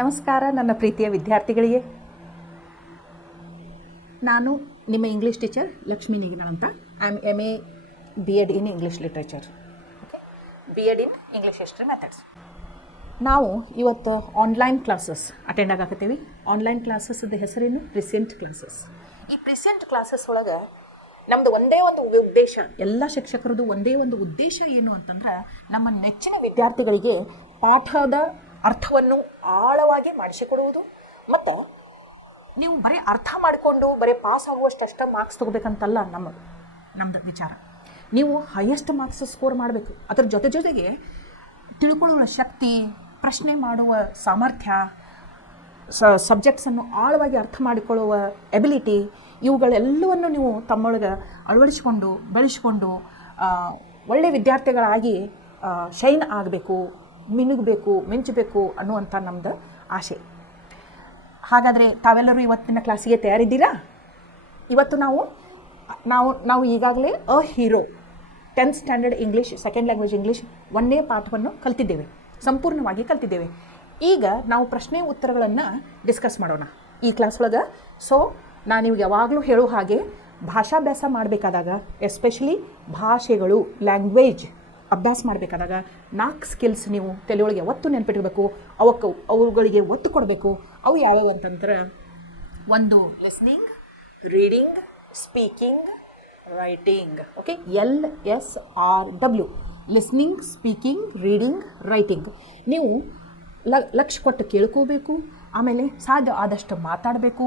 ನಮಸ್ಕಾರ ನನ್ನ ಪ್ರೀತಿಯ ವಿದ್ಯಾರ್ಥಿಗಳಿಗೆ. ನಾನು ನಿಮ್ಮ ಇಂಗ್ಲೀಷ್ ಟೀಚರ್ ಲಕ್ಷ್ಮೀ ನಿಗನ ಅಂತ. I am MA B.Ed in English literature, okay, B.Ed in English history methods. ನಾವು ಇವತ್ತು ಆನ್ಲೈನ್ ಕ್ಲಾಸಸ್ ಅಟೆಂಡ್ ಆಗಕತ್ತೀವಿ. ಆನ್ಲೈನ್ ಕ್ಲಾಸಸ್ದ ಹೆಸರೇನು? Present classes. ಈ ಪ್ರಿಸೆಂಟ್ ಕ್ಲಾಸಸ್ ಒಳಗೆ ನಮ್ಮದು ಒಂದೇ ಒಂದು ಉದ್ದೇಶ, ಎಲ್ಲ ಶಿಕ್ಷಕರದು ಒಂದೇ ಒಂದು ಉದ್ದೇಶ ಏನು ಅಂತಂದ್ರೆ, ನಮ್ಮ ನೆಚ್ಚಿನ ವಿದ್ಯಾರ್ಥಿಗಳಿಗೆ ಪಾಠದ ಅರ್ಥವನ್ನು ಆಳವಾಗಿ ಮಾಡಿಸಿಕೊಡುವುದು. ಮತ್ತು ನೀವು ಬರೀ ಅರ್ಥ ಮಾಡಿಕೊಂಡು ಬರೀ ಪಾಸ್ ಆಗುವಷ್ಟು ಮಾರ್ಕ್ಸ್ ತೊಗೋಬೇಕಂತಲ್ಲ ನಮ್ಮದು ವಿಚಾರ. ನೀವು ಹೈಯೆಸ್ಟ್ ಮಾರ್ಕ್ಸ್ ಸ್ಕೋರ್ ಮಾಡಬೇಕು. ಅದರ ಜೊತೆಗೆ ತಿಳ್ಕೊಳ್ಳುವ ಶಕ್ತಿ, ಪ್ರಶ್ನೆ ಮಾಡುವ ಸಾಮರ್ಥ್ಯ, ಸಬ್ಜೆಕ್ಟ್ಸನ್ನು ಆಳವಾಗಿ ಅರ್ಥ ಮಾಡಿಕೊಳ್ಳುವ ಎಬಿಲಿಟಿ, ಇವುಗಳೆಲ್ಲವನ್ನು ನೀವು ತಮ್ಮೊಳಗೆ ಅಳವಡಿಸಿಕೊಂಡು ಬೆಳೆಸಿಕೊಂಡು ಒಳ್ಳೆಯ ವಿದ್ಯಾರ್ಥಿಗಳಾಗಿ ಶೈನ್ ಆಗಬೇಕು, ಮಿನುಗಬೇಕು, ಮಿಂಚಬೇಕು ಅನ್ನುವಂಥ ನಮ್ಮದು ಆಸೆ. ಹಾಗಾದರೆ ತಾವೆಲ್ಲರೂ ಇವತ್ತಿನ ಕ್ಲಾಸಿಗೆ ತಯಾರಿದ್ದೀರಾ? ಇವತ್ತು ನಾವು ಈಗಾಗಲೇ ಅ hero 10th standard English second language English 1ನೇ ಪಾಠವನ್ನು ಕಲ್ತಿದ್ದೇವೆ, ಸಂಪೂರ್ಣವಾಗಿ ಕಲ್ತಿದ್ದೇವೆ. ಈಗ ನಾವು ಪ್ರಶ್ನೆ ಉತ್ತರಗಳನ್ನು ಡಿಸ್ಕಸ್ ಮಾಡೋಣ ಈ ಕ್ಲಾಸ್ ಒಳಗೆ. ಸೊ ನಾನು ನೀವು ಯಾವಾಗಲೂ ಹೇಳೋ ಹಾಗೆ ಭಾಷಾಭ್ಯಾಸ ಮಾಡಬೇಕಾದಾಗ, ಎಸ್ಪೆಷಲಿ ಭಾಷೆಗಳು, ಲ್ಯಾಂಗ್ವೇಜ್ ಅಭ್ಯಾಸ ಮಾಡಬೇಕಾದಾಗ 4 ಸ್ಕಿಲ್ಸ್ ನೀವು ತಲೆಯೊಳಗೆ ಯಾವತ್ತೂ ನೆನಪಿಟ್ಟಿರಬೇಕು. ಅವುಗಳಿಗೆ ಒತ್ತು ಕೊಡಬೇಕು. ಅವು ಯಾವ್ಯಾವ ಅಂತಂದ್ರೆ, ಒಂದು listening, reading, speaking, writing. Okay, LSRW, listening, speaking, reading, writing. ನೀವು ಲಕ್ಷ್ಯ ಕೊಟ್ಟು ಕೇಳ್ಕೋಬೇಕು. ಆಮೇಲೆ ಸಾಧ್ಯ ಆದಷ್ಟು ಮಾತಾಡಬೇಕು,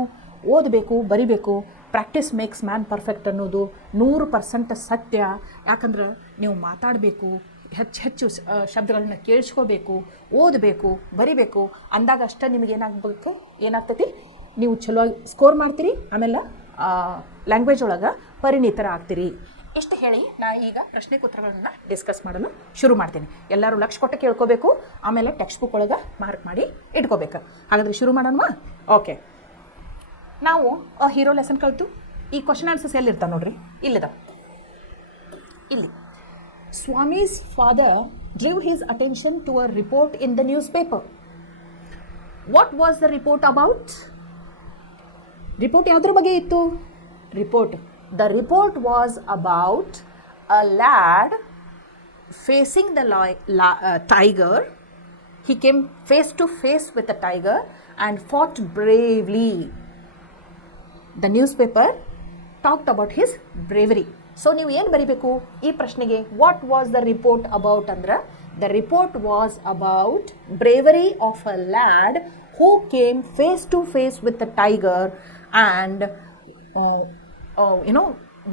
ಓದಬೇಕು, ಬರಿಬೇಕು. ಪ್ರಾಕ್ಟೀಸ್ ಮೇಕ್ಸ್ ಮ್ಯಾನ್ ಪರ್ಫೆಕ್ಟ್ ಅನ್ನೋದು 100% ಸತ್ಯ. ಯಾಕಂದ್ರೆ ನೀವು ಮಾತಾಡಬೇಕು, ಹೆಚ್ಚು ಶಬ್ದಗಳನ್ನ ಕೇಳಿಸ್ಕೋಬೇಕು, ಓದಬೇಕು, ಬರಿಬೇಕು. ಅಂದಾಗ ಅಷ್ಟೇ ನಿಮಗೆ ಏನಾಗ್ತೈತಿ, ನೀವು ಚಲೋ ಸ್ಕೋರ್ ಮಾಡ್ತೀರಿ. ಆಮೇಲೆ ಲ್ಯಾಂಗ್ವೇಜ್ ಒಳಗೆ ಪರಿಣಿತರ ಆಗ್ತೀರಿ. ಇಷ್ಟು ಹೇಳಿ ನಾ ಈಗ ಪ್ರಶ್ನೆ ಉತ್ತರಗಳನ್ನು ಡಿಸ್ಕಸ್ ಮಾಡಲು ಶುರು ಮಾಡ್ತೀನಿ. ಎಲ್ಲರೂ ಲಕ್ಷ್ಯ ಕೊಟ್ಟು ಕೇಳ್ಕೋಬೇಕು. ಆಮೇಲೆ ಟೆಕ್ಸ್ಟ್ ಬುಕ್ ಒಳಗೆ ಮಾರ್ಕ್ ಮಾಡಿ ಇಟ್ಕೋಬೇಕು. ಹಾಗಾದರೆ ಶುರು ಮಾಡೋಣ. ಓಕೆ, ನಾವು ಅ ಹೀರೋ ಲೆಸನ್ ಕಲಿತು ಈ ಕ್ವಶನ್ ಆನ್ಸರ್ಸ್ ಎಲ್ಲಿರ್ತಾವೆ ನೋಡ್ರಿ, ಇಲ್ಲಿದ. ಇಲ್ಲಿ Swami's father drew his attention to a report in the newspaper. What was the report about? Report ಯಾವುದ್ರ ಬಗ್ಗೆ ಇತ್ತು? The report was about a lad facing the tiger. He came face to face with the tiger and fought bravely. The newspaper talked about his bravery. So ನೀವು ಏನು ಬರಿಬೇಕು ಈ ಪ್ರಶ್ನೆಗೆ? What was the report about ಅಂದ್ರೆ, the report was about bravery of a lad who came face to face with the tiger and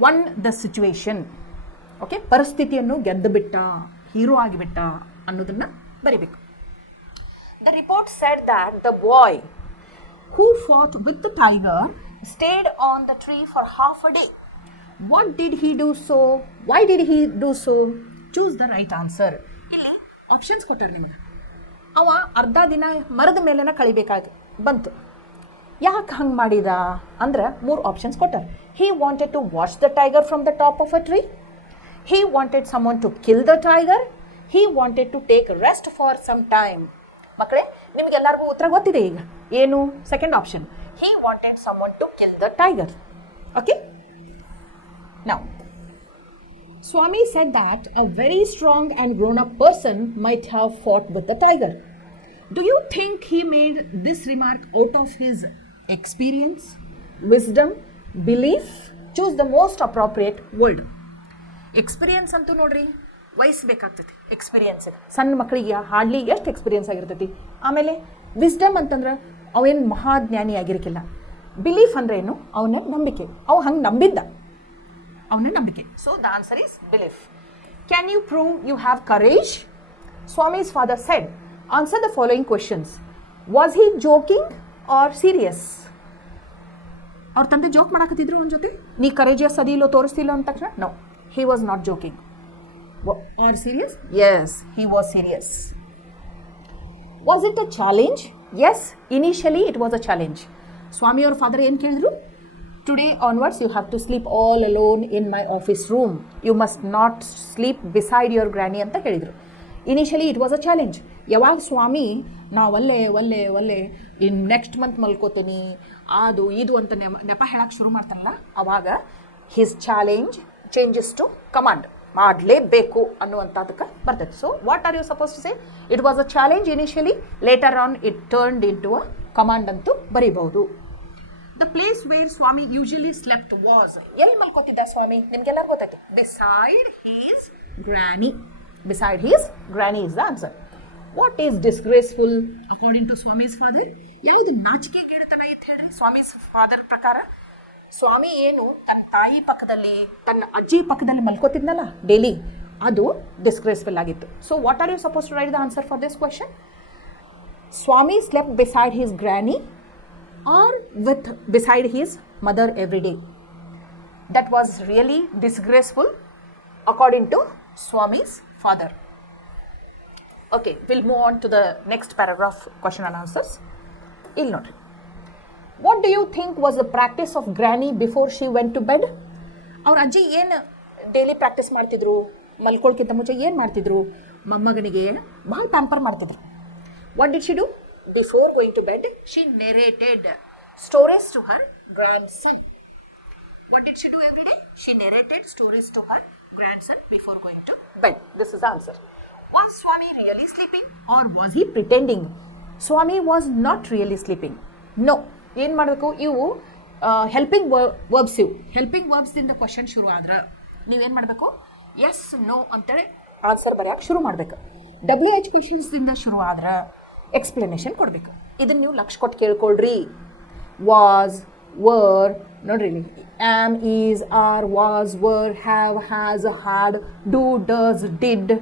won the situation. Okay, ಪರಿಸ್ಥಿತಿಯನ್ನು ಗೆದ್ದು ಬಿಟ್ಟ, hero ಆಗಿಬಿಟ್ಟ ಅನ್ನೋದನ್ನು ಬರಿಬೇಕು. The report said that the boy who fought with the tiger stayed on the tree for half a day. What did he do so? Why did he do so? Choose the right answer. ಇಲ್ಲಿ options ಕೊಟ್ಟಾರೆ ನಿಮಗೆ. ಅವ ಅರ್ಧ ದಿನ ಮರದ ಮೇಲೆನ ಕಳಿಬೇಕಾಗಿ ಬಂತು. ಯಾಕೆ ಹಂಗೆ ಮಾಡಿದ ಅಂದ್ರೆ 3 options ಕೊಟ್ಟಾರೆ. He wanted to watch the tiger from the top of a tree. He wanted someone to kill the tiger. He wanted to take rest for some time. ಮಕ್ಕಳೇ, ನಿಮಗೆಲ್ಲರಿಗೂ ಉತ್ತರ ಗೊತ್ತಿದೆ ಈಗ. ಏನು? Second option. He wanted someone to kill the tiger. Okay? Now, Swami said that a very strong and grown-up person might have fought with the tiger. Do you think he made this remark out of his experience, wisdom, belief? Choose the most appropriate word. Experience ಅಂತೂ ನೋಡ್ರಿ ವಹಿಸ್ಬೇಕಾಗ್ತೈತಿ. Experience ಸಣ್ಣ ಮಕ್ಕಳಿಗೆ hardly ಎಷ್ಟು experience ಆಗಿರ್ತೈತಿ. ಆಮೇಲೆ wisdom ಅಂತಂದ್ರೆ ಅವೇನು ಮಹಾಜ್ಞಾನಿ ಆಗಿರಕ್ಕಿಲ್ಲ. Belief ಅಂದ್ರೆ ಏನು? ಅವನ ನಂಬಿಕೆ. ಹಂಗೆ ನಂಬಿದ್ದ, ಅವನ ನಂಬಿಕೆ. So the answer is belief. Can you prove you have courage? Swami's father said, answer the following questions. Was he joking or serious? ಅವ್ರ ತಂದೆ ಜೋಕ್ ಮಾಡಾಕತ್ತಿದ್ರು ಅವನ ಜೊತೆ. ನೀ ಕರೇಜಿಯಸ್ ಅದಿಲ್ಲೋ ತೋರಿಸ್ತಿಲ್ಲ ಅಂದ ತಕ್ಷಣ no, he was not joking. Or serious? Yes, he was serious. Was it a challenge? Yes, initially it was a challenge. Swami or father ಏನು ಕೇಳಿದ್ರು? Today onwards you have to sleep all alone in my office room. You must not sleep beside your granny ಅಂತ ಹೇಳಿದರು. Initially it was a challenge. ಯಾವಾಗ ಸ್ವಾಮಿ ನಾ ಒಲ್ಲೆ ಇನ್ next month ಮಲ್ಕೋತೀನಿ ಅದು ಇದು ಅಂತ ನೆಪ ಹೇಳಕ್ಕೆ ಶುರು ಮಾಡ್ತಾನಲ್ಲ, ಅವಾಗ his challenge changes to command, ಮಾಡಲೇಬೇಕು ಅನ್ನುವಂಥದ್ದಕ್ಕೆ ಬರ್ತೈತೆ. So what are you suppose to say? It was a challenge initially, later on it turned in to a command ಅಂತೂ ಬರೀಬಹುದು. The place where Swami usually slept was, ಎಲ್ಲಿ ಮಲ್ಕೋತಿದ್ದ ಸ್ವಾಮಿ? ನಿಮ್ಗೆಲ್ಲರೂ ಗೊತ್ತಾಯ್ತು, beside his granny. Beside his granny is the answer. What is disgraceful according to Swami's father? ಯಾವುದು ನಾಚಿಕೆ ಕೇಳ್ತಾನೆ ಅಂತ ಹೇಳಿ ಸ್ವಾಮೀಸ್ ಫಾದರ್ ಪ್ರಕಾರ? ಸ್ವಾಮಿ ಏನು ತನ್ನ ತಾಯಿ ಪಕ್ಕದಲ್ಲಿ, ತನ್ನ ಅಜ್ಜಿ ಪಕ್ಕದಲ್ಲಿ ಮಲ್ಕೋತಿದ್ನಲ್ಲ ಡೈಲಿ, ಅದು ಡಿಸ್ಗ್ರೇಸ್ಫುಲ್ ಆಗಿತ್ತು. So what are you suppose to write the answer for this question? Swami slept beside his granny or with beside his mother every day. That was really disgraceful according to Swami's father. Okay, we'll move on to the next paragraph, question and answers. Ill note. What do you think was the practice of Granny before she went to bed? ಅವ್ರ ಅಜ್ಜಿ ಏನು daily practice ಮಾಡ್ತಿದ್ರು? ಮಲ್ಕೊಳ್ಕಿಂತ ಮುಂಚೆ ಏನು ಮಾಡ್ತಿದ್ರು? ಮೊಮ್ಮಗನಿಗೆ ಭಾಳ pamper ಮಾಡ್ತಿದ್ರು. What did she do? Before going to bed, she narrated stories to her grandson. What did she do every day? She narrated stories to her grandson before going to bed. This is the answer. Was Swami really sleeping or was he pretending? Swami was not really sleeping. No. ಏನು ಮಾಡಬೇಕು? ಇವು helping verbs, ಇವು helping verbs ಇಂದ question ಶುರು ಆದ್ರೆ ನೀವೇನು ಮಾಡಬೇಕು? S no ಅಂತೇಳಿ ಆನ್ಸರ್ ಬರೆಯೋಕೆ ಶುರು ಮಾಡಬೇಕು. WH ಕ್ವಶನ್ಸ್ದಿಂದ ಶುರು ಆದ್ರೆ ಎಕ್ಸ್ಪ್ಲನೇಷನ್ ಕೊಡಬೇಕು. ಇದನ್ನು ನೀವು ಲಕ್ಷ ಕೊಟ್ಟು ಕೇಳ್ಕೊಳ್ರಿ. ವಾಸ್, ವರ್, ನೋಡ್ರಿ ಇಲ್ಲಿ am, is, are, was, were, have, has, had, do, does, did,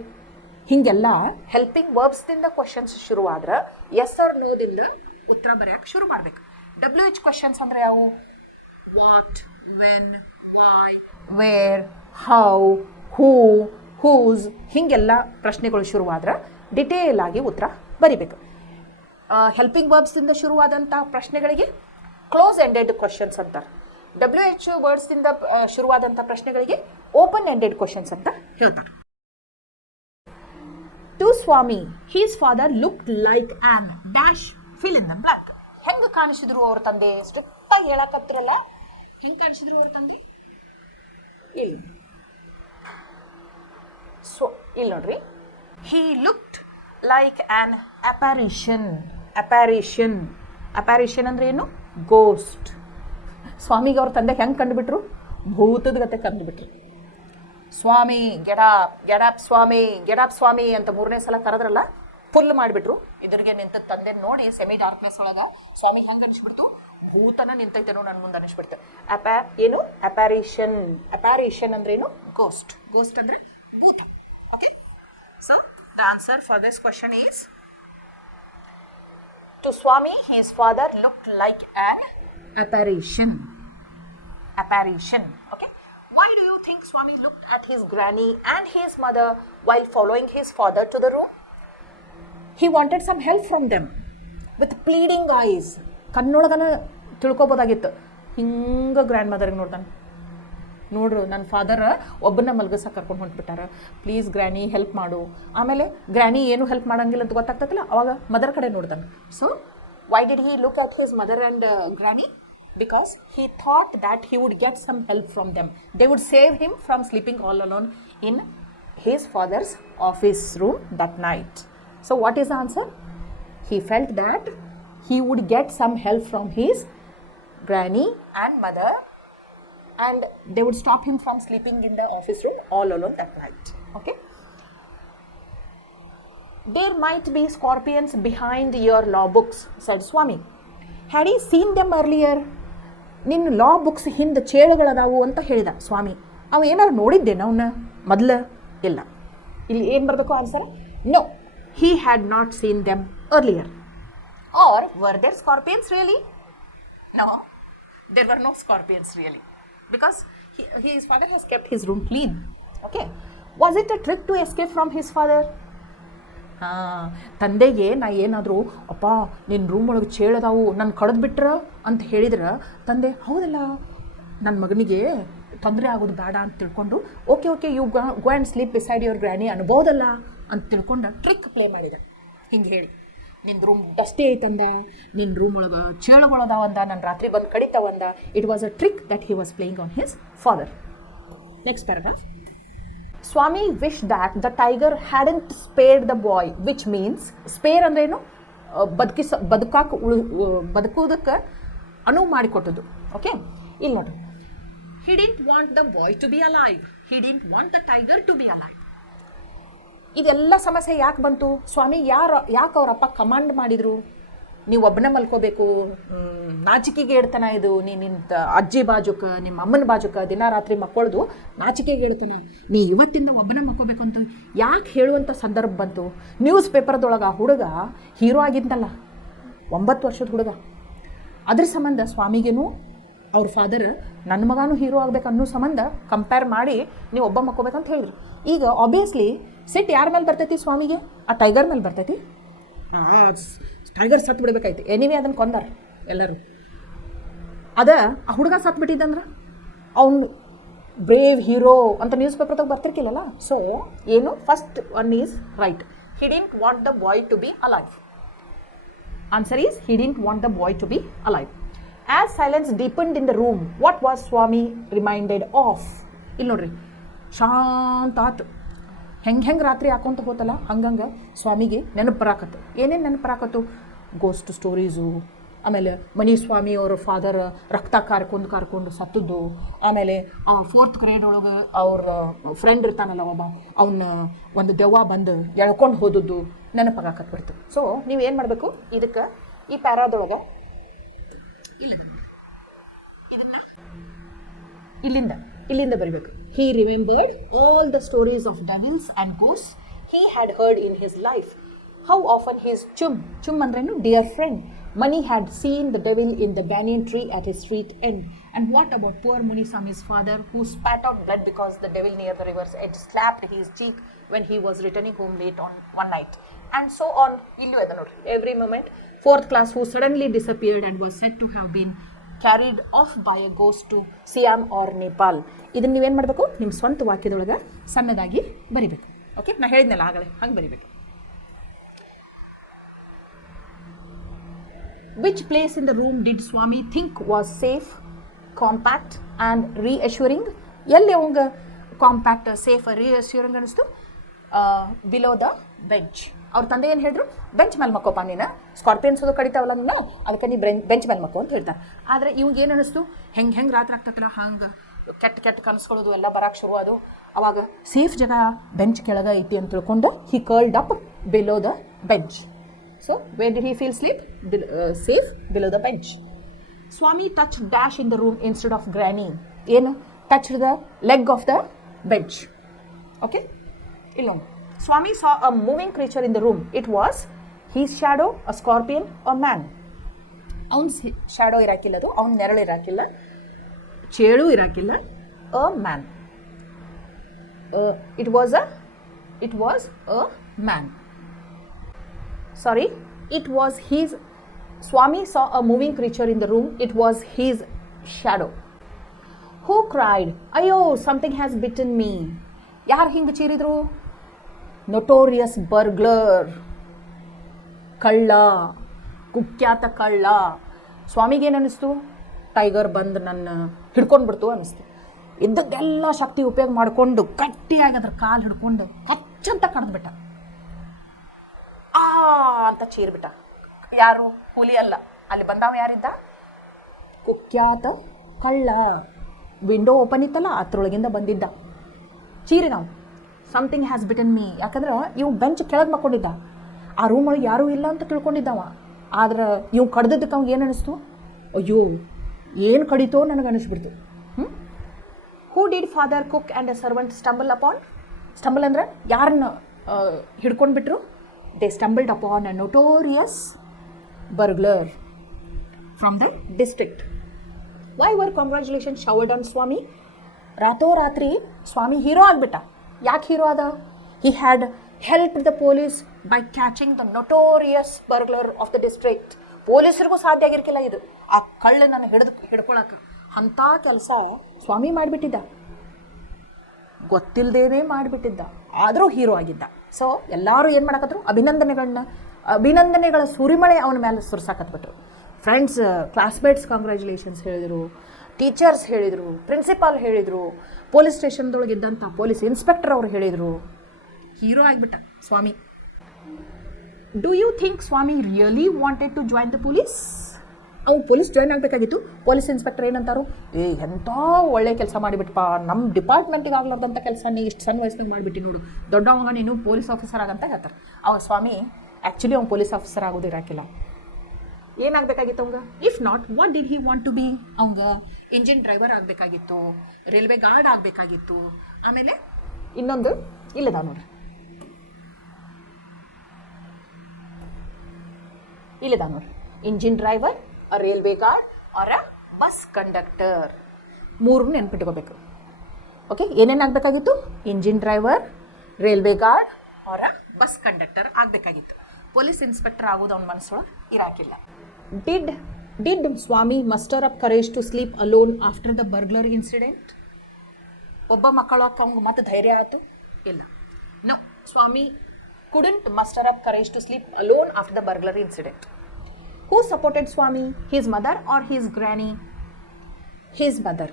ಹೀಗೆಲ್ಲ ಹೆಲ್ಪಿಂಗ್ ವರ್ಬ್ಸ್ದಿಂದ ಕ್ವಶನ್ಸ್ ಶುರು ಆದ್ರೆ ಎಸ್ ಆರ್ ನೋದಿಂದ ಉತ್ತರ ಬರೆಯೋಕೆ ಶುರು ಮಾಡಬೇಕು. WH ಕ್ವಶನ್ಸ್ ಅಂದರೆ ಯಾವುವು? What, when, why, where, how, who, whose, ಹೀಗೆಲ್ಲ ಪ್ರಶ್ನೆಗಳು ಶುರುವಾದ್ರೆ ಡಿಟೇಲ್ ಆಗಿ ಉತ್ತರ ಬರಿಬೇಕು. ಹೆಲ್ಪಿಂಗ್ ವರ್ಬ್ಸಿಂದ ಶುರುವಾದಂಥ ಪ್ರಶ್ನೆಗಳಿಗೆ ಕ್ಲೋಸ್ ಎಂಡೆಡ್ ಕ್ವಶನ್ಸ್ ಅಂತಾರೆ. WH ವರ್ಡ್ಸಿಂದ ಶುರುವಾದಂಥ ಪ್ರಶ್ನೆಗಳಿಗೆ ಓಪನ್ ಎಂಡೆಡ್ ಕ್ವಶನ್ಸ್ ಅಂತ ಹೇಳ್ತಾರೆ. To Swami his father looked like on dash fill in the blank. ಹೆಂಗೆ ಕಾಣಿಸಿದ್ರು ಅವ್ರ ತಂದೆ? ಸ್ಟ್ರಿಕ್ಟಾಗಿ ಹೇಳಕತ್ತಿರಲ್ಲ, ಹೆಂಗೆ ಕಾಣಿಸಿದ್ರು ಅವ್ರ ತಂದೆ? ಇಲ್ಲಿ ಇಲ್ಲಿ ನೋಡ್ರಿ, ಹಿ ಲುಕ್ಡ್ ಲೈಕ್ ಆನ್ ಅಪ್ಯಾರಿಷನ್. ಅಪ್ಯಾರಿಷನ್ ಅಂದ್ರೆ ಏನು? ಗೋಸ್ಟ್. ಸ್ವಾಮಿಗೆ ಅವ್ರ ತಂದೆಗೆ ಹೆಂಗೆ ಕಂಡುಬಿಟ್ರು? ಭೂತದ ಗತೆ ಕಂಡುಬಿಟ್ರು. ಸ್ವಾಮಿ ಗೆಡಾಪ್ ಸ್ವಾಮಿ ಅಂತ 3ನೇ ಸಲ ಕರೆದ್ರಲ್ಲ, ಫುಲ್ ಮಾಡಿಬಿಟ್ರು. ಇದ್ರಿಗೆ ನಿಂತ ತಂದೆ ನೋಡಿ ಸೆಮಿ ಡಾರ್ಕ್ನೆಸ್ ಒಳಗೆ ಸ್ವಾಮಿ ಹೆಂಗೆ ಅನಿಸ್ಬಿಡ್ತು? ಭೂತನ ನಿಂತೈತೇನೋ ನನ್ನ ಮುಂದೆ ಅನಿಸ್ಬಿಡ್ತು. ಏನು? ಅಪ್ಯಾರಿಷನ್ ಅಂದ್ರೆ ಏನು? ಗೋಸ್ಟ್ ಅಂದ್ರೆ ಭೂತ. Okay, so the answer for this question is to Swami his father looked like an apparition. Okay, why do you think Swami looked at his granny and his mother while following his father to the room? He wanted some help from them with pleading eyes. ಕಣ್ಣೊಳಗನ ತಿಳ್ಕೊಬೋದಾಗಿತ್ತು. ಹಿಂಗೆ grand ಮದರ್ಗೆ ನೋಡ್ತಾನೆ, ನೋಡ್ರು ನನ್ನ father ಒಬ್ಬನ ಮಲ್ಗಸಕ್ಕೆ ಕರ್ಕೊಂಡು ಹೊಂಟ್ಬಿಟ್ಟಾರ, please granny help ಮಾಡು. ಆಮೇಲೆ granny ಏನು help ಮಾಡಂಗಿಲ್ಲ ಅಂತ ಗೊತ್ತಾಗ್ತದಲ್ಲ, ಅವಾಗ ಮದರ್ ಕಡೆ ನೋಡ್ತಾನೆ. So why did he look at his mother and granny? Because he thought that he would get some help from them. They would save him from sleeping all alone in his father's office room that night. So what is the answer? He felt that he would get some help from his granny and mother, and they would stop him from sleeping in the office room all alone that night. Okay, there might be scorpions behind your law books, said Swami. Had he seen them earlier? ನಿನ್ನ ಲಾ books ಹಿಂದೆ ಚೇಳುಗಳದಾವು ಅಂತ ಹೇಳಿದ ಸ್ವಾಮಿ. ಅವ ಏನಾರು ನೋಡಿದ್ದೇನೆ ಅವನ್ನ ಮೊದಲು? ಇಲ್ಲ. ಇಲ್ಲಿ ಏನು ಬರಬೇಕು answer? No, he had not seen them earlier. Or were there scorpions really? No, there were no scorpions really, because his father has kept his room clean. Okay, was it a trick to escape from his father? ತಂದೆಗೆ ನಾ ಏನಾದರೂ ಅಪ್ಪ ನಿನ್ನ room ಒಳಗೆ ಚೇಳದಾವು ನನ್ನ ಕಳೆದು ಬಿಟ್ರ ಅಂತ ಹೇಳಿದ್ರೆ ತಂದೆ ಹೌದಲ್ಲ ನನ್ನ ಮಗನಿಗೆ ತೊಂದರೆ ಆಗೋದು ಬೇಡ ಅಂತ ತಿಳ್ಕೊಂಡು okay you go and sleep beside your granny ಅನ್ಬೋದಲ್ಲ ಅಂತ ತಿಳ್ಕೊಂಡು ಟ್ರಿಕ್ ಪ್ಲೇ ಮಾಡಿದೆ. ಹಿಂಗೆ ಹೇಳಿ, ನಿನ್ನ ರೂಮ್ ಡಸ್ಟಿ ಐತಂದ, ನಿನ್ನ ರೂಮ್ ಒಳಗೆ ಚೇಳುಗಳದಾವಂದ, ನನ್ನ ರಾತ್ರಿ ಬಂದು ಕಡಿತಾವಂದ. It was a trick that he was playing on his father. Next paragraph. Swami wish that the tiger hadn't spared the boy, which means spare ಅಂದ್ರೇನು, ಬದುಕೋದಕ್ಕೆ ಅನುವು ಮಾಡಿಕೊಟ್ಟದ್ದು. ಓಕೆ, ಇಲ್ಲಿ ನೋಡ್ರಿ, he didn't want the boy to be alive, he didn't want the tiger to be alive. ಇದೆಲ್ಲ ಸಮಸ್ಯೆ ಯಾಕೆ ಬಂತು? ಸ್ವಾಮಿ ಯಾಕೆ ಅವರಪ್ಪ ಕಮಾಂಡ್ ಮಾಡಿದರು, ನೀವು ಒಬ್ಬನೇ ಮಲ್ಕೋಬೇಕು, ನಾಚಿಕೆಗೆ ಹೇಳ್ತಾನ ಇದು, ನಿನ್ನ ಅಜ್ಜಿ ಬಾಜುಕ ನಿಮ್ಮ ಅಮ್ಮನ ಬಾಜುಕ ದಿನ ರಾತ್ರಿ ಮಕ್ಕಳದು ನಾಚಿಕೆಗೆ ಹೇಳ್ತಾನ, ನೀ ಇವತ್ತಿಂದ ಒಬ್ಬನೇ ಮಲ್ಕೋಬೇಕು ಅಂತ ಯಾಕೆ ಹೇಳುವಂಥ ಸಂದರ್ಭ ಬಂತು? ನ್ಯೂಸ್ ಪೇಪರ್ದೊಳಗೆ ಆ ಹುಡುಗ ಹೀರೋ ಆಗಿದ್ದಲ್ಲ, 9 ವರ್ಷದ ಹುಡುಗ. ಅದ್ರ ಸಂಬಂಧ ಸ್ವಾಮಿಗೇನು ಅವ್ರ ಫಾದರ್ ನನ್ನ ಮಗನೂ ಹೀರೋ ಆಗ್ಬೇಕು ಅನ್ನೋ ಸಂಬಂಧ ಕಂಪೇರ್ ಮಾಡಿ ನೀವು ಒಬ್ಬ ಮಕ್ಕೋಬೇಕಂತ ಹೇಳಿದ್ರು. ಈಗ ಆಬ್ವಿಯಸ್ಲಿ ಸಿಟ್ಟು ಯಾರ ಮೇಲೆ ಬರ್ತೈತಿ? ಸ್ವಾಮಿಗೆ ಆ ಟೈಗರ್ ಮೇಲೆ ಬರ್ತೈತಿ. ಟೈಗರ್ ಸತ್ತು ಬಿಡ್ಬೇಕಾಯ್ತು. ಎನಿವೆ ಅದನ್ನು ಕೊಂದಾರ ಎಲ್ಲರೂ. ಆ ಹುಡುಗ ಸತ್ತು ಬಿಟ್ಟಿದ್ದಂದ್ರೆ ಅವ್ನು ಬ್ರೇವ್ ಹೀರೋ ಅಂತ ನ್ಯೂಸ್ ಪೇಪರ್ದಾಗ ಬರ್ತಿರ್ಕಿಲ್ಲಲ್ಲ. ಸೊ ಏನು, first one is right, he didn't want the boy to be alive. Answer is he didn't want the boy to be alive. As silence deepened in the room, what was Swami reminded of? ಇಲ್ಲಿ ನೋಡ್ರಿ, ಶಾಂತ ಆತು. ಹೆಂಗೆ ರಾತ್ರಿ ಹಾಕೊಂತ ಹೋತಲ್ಲ ಹಂಗಂಗೆ ಸ್ವಾಮಿಗೆ ನೆನಪು ಬರಾಕತ್ತು. ಏನೇನು ನೆನಪು ಬರಾಕತ್ತು? Ghost stories, ಆಮೇಲೆ ಮನಿ ಸ್ವಾಮಿ ಅವರ ಫಾದರ್ ರಕ್ತ ಕಾರ್ಕೊಂಡು ಸತ್ತದ್ದು, ಆಮೇಲೆ ಆ 4th ಗ್ರೇಡ್ ಒಳಗೆ ಅವ್ರ ಫ್ರೆಂಡ್ ಇರ್ತಾನಲ್ಲ ಒಬ್ಬ, ಅವನ್ನ ಒಂದು ದೆವ್ವ ಬಂದು ಎಳ್ಕೊಂಡು ಹೋದದ್ದು ನೆನಪಾಗಕತ್ಬಿಡ್ತು. ಸೊ ನೀವು ಏನು ಮಾಡಬೇಕು, ಇದಕ್ಕೆ ಈ ಪ್ಯಾರಾದೊಳಗೆ ಇಲ್ಲಿಂದ ಬರೀಬೇಕು. He remembered all the stories of devils and ghosts he had heard in his life. How often his chum ಅಂದ್ರೇನು, dear friend, Mani had seen the devil in the banyan tree at his street end. And what about poor Munisami's father, who spat out blood because the devil near the river's edge slapped his cheek when he was returning home late on one night? And so on. Illu ada nodri, every moment. 4th class who suddenly disappeared and was said to have been carried off by a ghost to Siam or Nepal. ಇದನ್ನು ನೀವೇನು ಮಾಡಬೇಕು, ನಿಮ್ಮ ಸ್ವಂತ ವಾಕ್ಯದೊಳಗೆ ಸಣ್ಣದಾಗಿ ಬರಿಬೇಕು. Okay, ನಾ ಹೇಳಿದ್ನಲ್ಲ ಆಗಲೇ ಹಂಗೆ ಬರಿಬೇಕು. Which place in the room did Swami think was safe, compact and reassuring? ಎಲ್ಲಿ ಅವಂಗ ಕಾಂಪ್ಯಾಕ್ಟ್, ಸೇಫ್, ರಿಅಶ್ಯೂರಿಂಗ್ ಅನ್ನಿಸ್ತು? Below the bench. ಅವ್ರ ತಂದೆ ಏನು ಹೇಳಿದ್ರು, ಬೆಂಚ್ ಮೇಲೆ ಮಕ್ಕೋಪ್ಪ, ನೀನು ಸ್ಕಾರ್ಪಿಯನ್ಸ್ ಅದು ಕಡಿತಾವಲ್ಲ ನೀನು, ಅದಕ್ಕೆ ನೀ ಬೆಂಚ್ ಮೇಲೆ ಮಕ್ಕೋ ಅಂತ ಹೇಳ್ತಾರೆ. ಆದರೆ ಇವಂಗೆ ಏನು ಅನ್ನಿಸ್ತು, ಹೆಂಗೆ ರಾತ್ರಿ ಆಗ್ತಕ್ಕಲ್ಲ ಹಂಗೆ ಕೆಟ್ಟ ಕನಸ್ಕೊಳ್ಳೋದು ಎಲ್ಲ ಬರಕ್ಕೆ ಶುರು ಅದು. ಅವಾಗ ಸೇಫ್ ಜಾಗ ಬೆಂಚ್ ಕೆಳಗೆ ಐತಿ ಅಂತ ತಿಳ್ಕೊಂಡು he curled up below the bench. So, where did he feel safe? Below the bench. Swami touched dash in the room instead of granny. Touched the leg of the bench. Okay? Swami saw a moving creature in the room. It was his shadow, a scorpion, a man. Avun shadow irakilla adu, avun neralu irakilla, chelu irakilla, a man. It was a man. Sorry, it was his. Swami saw a moving creature in the room. It was his shadow. Who cried, "Ayo, something has bitten me"? ಯಾರು ಹಿಂಗೆ ಚೀರಿದ್ರು? Notorious burglar, ಕಳ್ಳ, ಕುಖ್ಯಾತ ಕಳ್ಳ. ಸ್ವಾಮಿಗೇನು ಅನ್ನಿಸ್ತು? Tiger ಬಂದು ನನ್ನ ಹಿಡ್ಕೊಂಡು ಬಿಡ್ತು ಅನ್ನಿಸ್ತು. ಇದ್ದದ್ದೆಲ್ಲ ಶಕ್ತಿ ಉಪಯೋಗ ಮಾಡಿಕೊಂಡು ಗಟ್ಟಿಯಾಗಿ ಅದ್ರ ಕಾಲು ಹಿಡ್ಕೊಂಡು ಕಚ್ಚಂತ ಕಡ್ದ್ಬಿಟ್ಟ, ಅಂತ ಚೀರ್ಬಿಟ್ಟ. ಯಾರು? ಹುಲಿ ಅಲ್ಲ, ಅಲ್ಲಿ ಬಂದವ ಯಾರಿದ್ದ? ಕುಖ್ಯಾತ ಕಳ್ಳ. ವಿಂಡೋ ಓಪನ್ ಇತ್ತಲ್ಲ, ಅದ್ರೊಳಗಿಂದ ಬಂದಿದ್ದ. ಚೀರಿ ನಾವು ಸಮಥಿಂಗ್ ಹ್ಯಾಸ್ ಬಿಟನ್ ಮೀ. ಯಾಕಂದ್ರೆ ಇವ್ ಬೆಂಚ್ ಕೆಳಗೆ ಮಕ್ಕೊಂಡಿದ್ದ, ಆ ರೂಮ್ ಒಳಗೆ ಯಾರೂ ಇಲ್ಲ ಅಂತ ತಿಳ್ಕೊಂಡಿದ್ದವ. ಆದ್ರೆ ಇವ್ ಕಡ್ದದ್ದಕ್ಕೆ ಅವ್ಗೆ ಏನು ಅನ್ನಿಸ್ತು? ಅಯ್ಯೋ, ಏನು ಕಡಿತೋ ನನಗೆ ಅನ್ನಿಸ್ಬಿಡ್ತು. Who did father cook and a servant stumble upon? Stumble ಅಂದ್ರೆ ಯಾರನ್ನ ಹಿಡ್ಕೊಂಡು ಬಿಟ್ರು? They stumbled upon a notorious burglar from the district. Why were congratulations showered on Swami? ರಾತ್ರಿ ಸ್ವಾಮಿ ಹೀರೋ ಆಗ್ಬಿಟ್ಟ. ಯಾಕೆ ಹೀರೋ ಆದ? He had helped the police by catching the notorious burglar of the district. ಪೊಲೀಸರಿಗೂ ಸಾಧ್ಯ ಆಗಿರ್ಕಿಲ್ಲ ಇದು, ಆ ಕಳ್ಳನನ್ನು ಹಿಡ್ಕೊಳಕ್ಕೆ. ಅಂಥ ಕೆಲಸ ಸ್ವಾಮಿ ಮಾಡಿಬಿಟ್ಟಿದ್ದ, ಗೊತ್ತಿಲ್ಲದೇನೆ ಮಾಡಿಬಿಟ್ಟಿದ್ದ, ಆದರೂ ಹೀರೋ ಆಗಿದ್ದ. ಸೊ ಎಲ್ಲರೂ ಏನು ಮಾಡಕತ್ರು? ಅಭಿನಂದನೆಗಳನ್ನ ಅಭಿನಂದನೆಗಳ ಸುರಿಮಳೆ ಅವನ ಮೇಲೆ ಸುರ್ಸಾಕತ್ಬಿಟ್ರು. ಫ್ರೆಂಡ್ಸ್, ಕ್ಲಾಸ್ಮೇಟ್ಸ್ ಕಾಂಗ್ರ್ಯಾಚುಲೇಷನ್ಸ್ ಹೇಳಿದರು, ಟೀಚರ್ಸ್ ಹೇಳಿದರು, ಪ್ರಿನ್ಸಿಪಾಲ್ ಹೇಳಿದರು, ಪೊಲೀಸ್ ಸ್ಟೇಷನ್ದೊಳಗೆ ಇದ್ದಂಥ ಪೊಲೀಸ್ ಇನ್ಸ್ಪೆಕ್ಟರ್ ಅವರು ಹೇಳಿದರು. ಹೀರೋ ಆಗಿಬಿಟ್ಟ Swami. Do you think Swami really wanted to join the police? ಅವ್ನು ಪೊಲೀಸ್ ಜಾಯ್ನ್ ಆಗಬೇಕಾಗಿತ್ತು. ಪೊಲೀಸ್ ಇನ್ಸ್ಪೆಕ್ಟರ್ ಏನಂತಾರು, ಎಂಥ ಒಳ್ಳೆ ಕೆಲಸ ಮಾಡಿಬಿಟ್ಟಪ್ಪ, ನಮ್ಮ ಡಿಪಾರ್ಟ್ಮೆಂಟಿಗೆ ಆಗ್ಲಾರ್ದಂಥ ಕೆಲಸ ನೀ ಇಷ್ಟು ಸಣ್ಣ ವಯಸ್ಸಿನಾಗ ಮಾಡಿಬಿಟ್ಟು ನೋಡು, ದೊಡ್ಡವಾಗ ನೀನು ಪೊಲೀಸ್ ಆಫೀಸರ್ ಆಗಂತ ಹೇಳ್ತಾರೆ. ಅವ ಸ್ವಾಮಿ ಆ್ಯಕ್ಚುಲಿ ಅವ್ನು ಪೊಲೀಸ್ ಆಫೀಸರ್ ಆಗೋದು ಇರಾಕಿಲ್ಲ. ಏನಾಗಬೇಕಾಗಿತ್ತು ಅವಂಗ? If not what did he want to be? ಅವಂಗ ಇಂಜಿನ್ ಡ್ರೈವರ್ ಆಗಬೇಕಾಗಿತ್ತು, ರೈಲ್ವೆ ಗಾರ್ಡ್ ಆಗಬೇಕಾಗಿತ್ತು. ಆಮೇಲೆ ಇನ್ನೊಂದು ಇಲ್ಲದ ನೋಡ್ರಿ, ಇಲ್ಲದ ನೋಡ್ರಿ, engine driver, a railway guard or a bus conductor. ಮೂರು ನೆನ್ಪಿಟ್ಕೋಬೇಕು. ಓಕೆ, ಏನೇನು ಆಗಬೇಕಾಗಿತ್ತು? Engine driver, railway guard or a bus conductor ಆಗಬೇಕಾಗಿತ್ತು. ಪೊಲೀಸ್ ಇನ್ಸ್ಪೆಕ್ಟರ್ ಆಗೋದು ಅವ್ನ ಮನಸ್ಸೊಳಗೆ ಇರಾಕಿಲ್ಲ. Did Swami muster up courage to sleep alone after the burglar incident? ಒಬ್ಬ ಮಕ್ಕಳಕ್ಕೆ ಅವ್ಗೆ ಮತ್ತೆ ಧೈರ್ಯ ಆಯಿತು? ಇಲ್ಲ. No, Swami couldn't muster up courage to sleep alone after the burglary incident. Who supported Swami? His mother or his granny? His mother.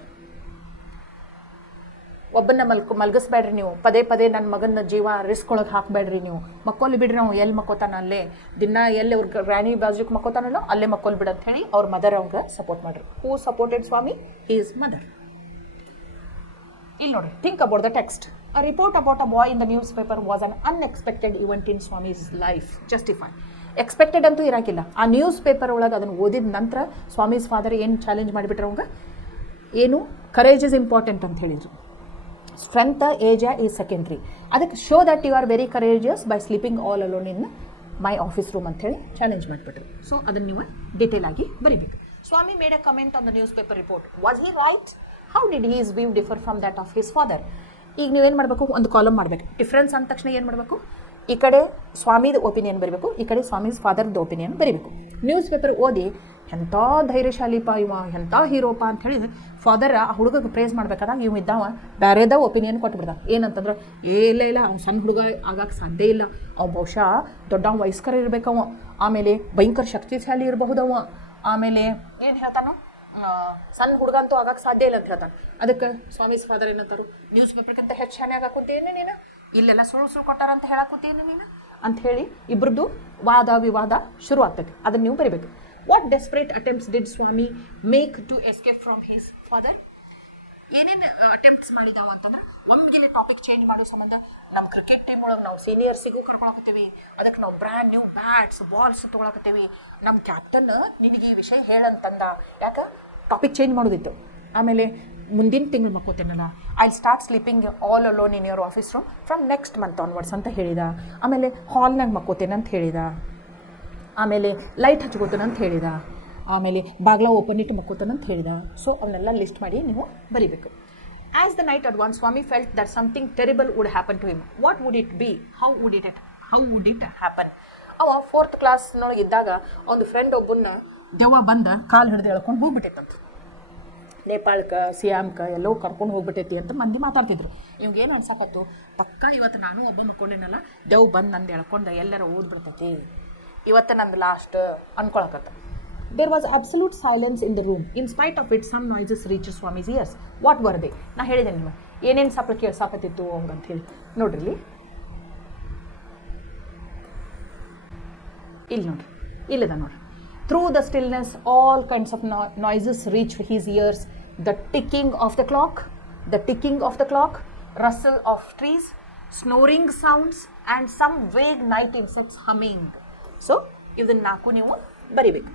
ಒಬ್ಬನ್ನ ಮಲ್ಗಿಸ್ಬೇಡ್ರಿ ನೀವು, ಪದೇ ಪದೇ ನನ್ನ ಮಗನ ಜೀವ ರಿಸ್ಕ್ ಒಳಗೆ ಹಾಕಬೇಡ್ರಿ ನೀವು, ಮಕ್ಕೋಲಿ ಬಿಡ್ರಿ, ನಾವು ಎಲ್ಲಿ ಮಕ್ಕೋತಾನ ಅಲ್ಲೇ ದಿನ, ಎಲ್ಲಿ ಅವ್ರ ಗ್ರಾನಿ ಬಾಜುಕ್ ಮಕ್ಕೋತಾನಲ್ಲೋ ಅಲ್ಲೇ ಮಕ್ಕೋಲಿ ಬಿಡು ಅಂತ ಹೇಳಿ ಅವ್ರ ಮದರ್ ಅವಂಗೆ ಸಪೋರ್ಟ್ ಮಾಡ್ರಿ. Who supported Swami? His mother. ಇಲ್ಲಿ ನೋಡ್ರಿ, think about the text. A report about a boy in the newspaper was an unexpected event in Swami's life. Justify. Expected ಅಂತೂ ಇರಾಕಿಲ್ಲ. ಆ ನ್ಯೂಸ್ ಪೇಪರ್ ಒಳಗೆ ಅದನ್ನು ಓದಿದ ನಂತರ ಸ್ವಾಮೀಸ್ ಫಾದರ್ ಏನು ಚಾಲೆಂಜ್ ಮಾಡಿಬಿಟ್ರೆ ಅವಂಗ, ಏನು ಕರೇಜ್ ಇಸ್ ಇಂಪಾರ್ಟೆಂಟ್ ಅಂತ ಹೇಳಿದರು. Strength age is secondary. ಅದಕ್ಕೆ show that you are very courageous by sleeping all alone in my office room ಅಂತ ಹೇಳಿ ಚಾಲೆಂಜ್ ಮಾಡಿಬಿಟ್ರು. ಸೊ ಅದನ್ನು ನೀವು ಡಿಟೇಲ್ ಆಗಿ ಬರೀಬೇಕು. Swami made a comment on the newspaper report. Was he right? How did his view differ from that of his father? ಈಗ ನೀವೇನು ಮಾಡಬೇಕು? ಒಂದು ಕಾಲಮ್ ಮಾಡಬೇಕು. ಡಿಫ್ರೆನ್ಸ್ ಅಂದ ತಕ್ಷಣ ಏನು ಮಾಡಬೇಕು? ಈ ಕಡೆ ಸ್ವಾಮಿದ ಒಪಿನಿಯನ್ ಬರೀಬೇಕು, ಈ ಕಡೆ ಸ್ವಾಮೀಸ್ ಫಾದರ್ದ ಒಪಿನಿಯನ್ ಬರೀಬೇಕು. ನ್ಯೂಸ್ ಪೇಪರ್ ಓದಿ ಎಂಥ ಧೈರ್ಯಶಾಲಿಪ ಇವ, ಎಂಥ ಹೀರೋಪ ಅಂತ ಹೇಳಿ ಫಾದರ್ ಆ ಹುಡುಗಗೆ ಪ್ರೇಸ್ ಮಾಡ್ಬೇಕಾದಾಗ ಇವ್ ಇದ್ದಾವ ಬೇರೆದ ಒಪಿನಿಯನ್ ಕೊಟ್ಬಿಡ್ದ. ಏನಂತಂದ್ರೆ, ಇಲ್ಲ ಅವ್ನು ಸಣ್ಣ ಹುಡುಗ ಆಗಕ್ಕೆ ಸಾಧ್ಯ ಇಲ್ಲ, ಅವ ಬಹುಶಃ ದೊಡ್ಡ ವಯಸ್ಕರ ಇರಬೇಕವ, ಆಮೇಲೆ ಭಯಂಕರ ಶಕ್ತಿಶಾಲಿ ಇರಬಹುದವ, ಆಮೇಲೆ ಏನು ಹೇಳ್ತಾನೋ ಸಣ್ಣ ಹುಡುಗ ಅಂತೂ ಆಗಕ್ಕೆ ಸಾಧ್ಯ ಇಲ್ಲ ಅಂತ ಹೇಳ್ತಾನೆ. ಅದಕ್ಕೆ ಸ್ವಾಮೀಸ್ ಫಾದರ್ ಏನಂತಾರು, ನ್ಯೂಸ್ ಪೇಪರ್ಗಿಂತ ಹೆಚ್ಚು ಶಾನೆ ಆಗಾಕುಂತೇನೆ ನೀನು, ಇಲ್ಲೆಲ್ಲ ಸುಳ್ಳು ಕೊಟ್ಟಾರ ಅಂತ ಹೇಳಾಕುಂತೇನೆ ನೀನು ಅಂತ ಹೇಳಿ ಇಬ್ಬರದ್ದು ವಾದ ವಿವಾದ ಶುರು ಆಗ್ತದೆ. ಅದನ್ನು ನೀವು ಬರೀಬೇಕು. What desperate attempts did Swami make to escape from his father? ಏನೇನು ಅಟೆಂಪ್ಟ್ಸ್ ಮಾಡಿದಾವ ಅಂತಂದ್ರೆ, ಒಮ್ಮೆಗೆ ಟಾಪಿಕ್ ಚೇಂಜ್ ಮಾಡೋ ಸಂಬಂಧ ನಮ್ಮ ಕ್ರಿಕೆಟ್ ಟೀಮ್ ಒಳಗೆ ನಾವು ಸೀನಿಯರ್ಸಿಗೂ ಕರ್ಕೊಳಕತ್ತೀವಿ, ಅದಕ್ಕೆ ನಾವು ಬ್ರ್ಯಾಂಡ್ ನ್ಯೂ ಬ್ಯಾಟ್ಸ್ ಬಾಲ್ಸ್ ತೊಗೊಳಕತ್ತೀವಿ, ನಮ್ಮ ಕ್ಯಾಪ್ಟನ್ ನಿನಗೆ ಈ ವಿಷಯ ಹೇಳಂತಂದ, ಯಾಕೆ ಟಾಪಿಕ್ ಚೇಂಜ್ ಮಾಡೋದಿತ್ತು. ಆಮೇಲೆ ಮುಂದಿನ ತಿಂಗಳು ಮಕ್ಕೋತೇನಲ್ಲ, I start sleeping all alone in your office room from next month onwards ಅಂತ ಹೇಳಿದ. ಆಮೇಲೆ ಹಾಲ್ನಾಗ ಮಕ್ಕೋತೇನೆ ಅಂತ ಹೇಳಿದ. ಆಮೇಲೆ ಲೈಟ್ ಹಚ್ಕೋತೇನೆ ಅಂತ ಹೇಳಿದ. ಆಮೇಲೆ ಬಾಗ್ಲ ಓಪನ್ ಇಟ್ಟು ಮಕ್ಕೋತಾನೆ ಅಂತ ಹೇಳಿದ. ಸೊ ಅವನ್ನೆಲ್ಲ ಲಿಸ್ಟ್ ಮಾಡಿ ನೀವು ಬರೀಬೇಕು. As the night advance Swami felt that something terrible would happen to him. What would it be? How would it happen? ಅವ 4th ಕ್ಲಾಸ್ನೊಳಗೆ ಇದ್ದಾಗ ಒಂದು ಫ್ರೆಂಡ್ ಒಬ್ಬನ್ನ ದೆವ್ವ ಬಂದ ಕಾಲು ಹಿಡಿದು ಎಳ್ಕೊಂಡು ಹೋಗ್ಬಿಟ್ಟೈತಂತ. ನೇಪಾಳಕ್ಕೆ ಸಿಯಾಮ್ಗೆ ಎಲ್ಲೋ ಕರ್ಕೊಂಡು ಹೋಗ್ಬಿಟ್ಟೈತಿ ಅಂತ ಮಂದಿ ಮಾತಾಡ್ತಿದ್ರು. ಇವ್ಗೆ ಏನು ಅನ್ಸಕತ್ತು, ಪಕ್ಕ ಇವತ್ತು ನಾನು ಒಬ್ಬ ಮಕ್ಕೊಂಡೇನಲ್ಲ, ದೆವ್ ಬಂದು ನಂದು ಎಳ್ಕೊಂಡು ಎಲ್ಲರ ಓದ್ಬಿಡ್ತೈತಿ, ಇವತ್ತು ನಂದು ಲಾಸ್ಟ್ ಅನ್ಕೊಳಕತ್ತ. There was absolute silence in the room. In spite of it some noises reach Swami's ears. What were they? ನಾ ಹೇಳಿದೆ ನೀವು ಏನೇನು ಸಪ್ಲ ಕೇಳ್ಸಾಕತ್ತಿತ್ತು ಅಂತ ಹೇಳಿ. ನೋಡ್ರಿ ಇಲ್ಲಿ ನೋಡ್ರಿ, ಇಲ್ಲದ ನೋಡ್ರಿ. Through the stillness, all kinds of noises reached his ears. The ticking of the clock, rustle of trees, snoring sounds, and some vague night insects humming. So, ಇದನ್ನ ನಾಲ್ಕು ನೀವು ಬರಿಬೇಕು.